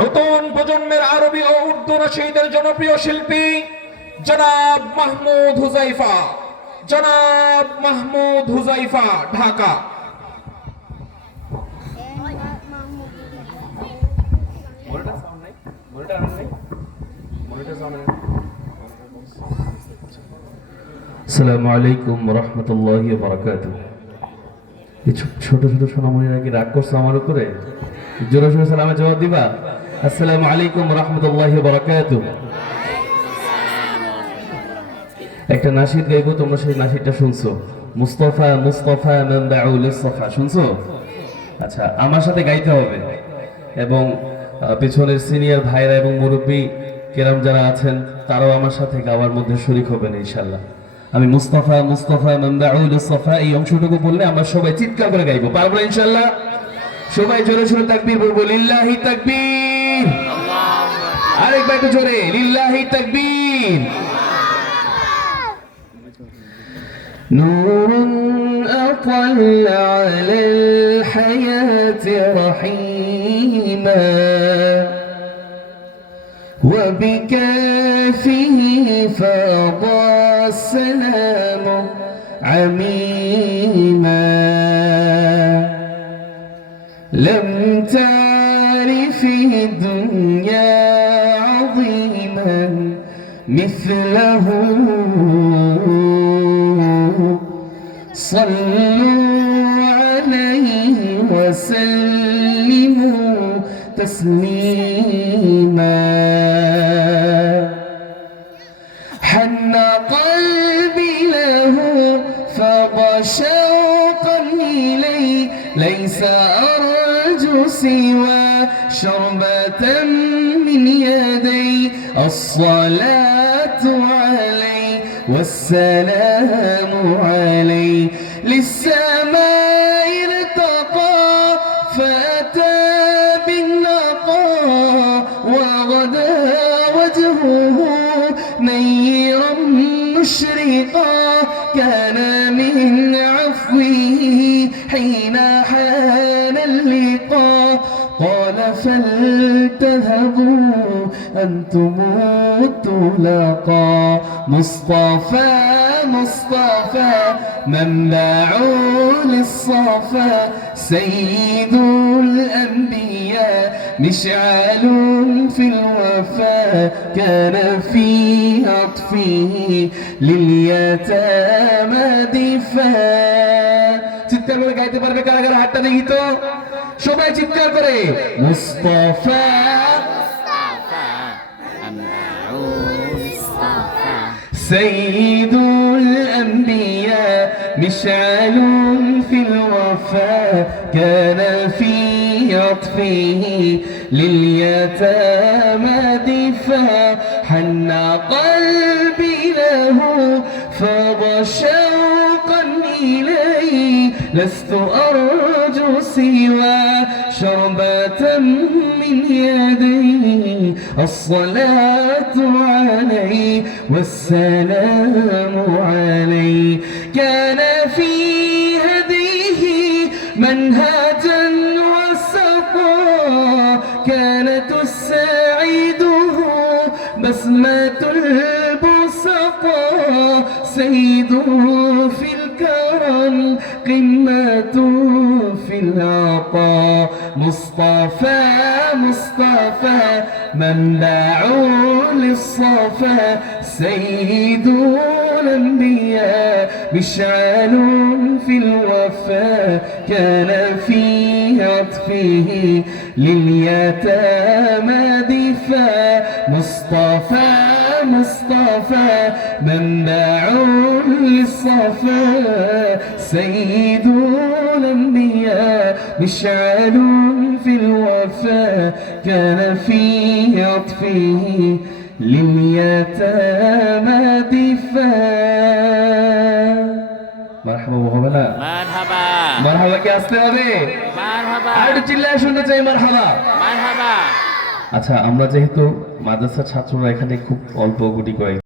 নতুন প্রজন্মের আরবি ও উর্দু রশিদের জনপ্রিয় শিল্পী জনাব মাহমুদ হুজাইফা। জনাব মাহমুদ হুজাইফা, ঢাকা। আসসালামু আলাইকুম রহমতুল্লাহি ওয়া বারাকাতুহু। এই ছোট ছোট সোনামণিরা কি রাগ করছো আমার উপরে? জোরে জোরে সালামে জবাব দিবা। আসসালামু আলাইকুম রহমতুল্লাহি ওয়া বারাকাতুহু। একটা নাশিদ গাইবো, তোমরা সেই নাশিদটা শুনছো? মুস্তাফা মুস্তাফা মান দাউ লিসফা, শুনছো? আচ্ছা, আমার সাথে গাইতে হবে এবং পেছনের সিনিয়র ভাইরা এবং মুরব্বী কেরাম যারা আছেন তারাও আমার সাথে গাওয়ার মধ্যে শরীক হবেন ইনশাআল্লাহ। আমি মুস্তাফা মুস্তাফা মান দাউ লিসফা এই অংশটুকু বললে আমরা সবাই চিৎকার করে গাইবো, পারবো ইনশাআল্লাহ? সবাই জোরে জোরে তাকবীর বলবো, লিল্লাহি তাকবীর। আরেকবার একটু জোরে, লিল্লাহি তাকবীর। نور أطل على الحياة رحيما وبكافه فاض السلام عميما لم تعرف الدنيا عظيما مثله صلوا عليه وسلموا تسليما حن قلبي له فاض شوقا إليه ليس أرجو سوى شربة من يدي الصلاة عليه والسلام عليه للسماء ارتقى فأتى بالنقى وغدا وجهه نيرا مشرقا كان من عفوه حين حان اللقاء قال فلتذهبوا أنتم الطلقاء مصطفى مصطفى منبع للصفا سيد الأنبياء مشعل في الوفاء كان في عطفه لليتامى دفاع চিৎকার করে গাইতে পারবে কারা কারা? হাতটা দেখি তো, সবাই চিৎকার করে। মুস্তাফা سيد الأنبياء مشعل في الوفاء كان في عطفه لليتامى دفاع حن قلبي له فاض شوقا إليه لست أرجو سوى شربة من يديه الصلاة عليه والسلام عليه كان في هديه منهجا وسطا كانت تساعده بسمة البسطا سيد في الكرم قمة في العطاء مصطفى مصطفى منبع للصفا سيد الأنبياء مشعل في الوفاء كان في عطفه لليتامى دفاع مصطفى مصطفى منبع للصفا سيد الأنبياء مشعل في الوفاء كان في عطفه لليتامى دفاع مرحبا وغبلا مرحبا مرحبا কি আসতে হবে? مرحبا আর একটু চিল্লায় শুনতে চাই মারহাবা। مرحبا আচ্ছা, আমরা যেহেতু মাদ্রাসার ছাত্ররা এখানে খুব অল্প গুটি কয়েক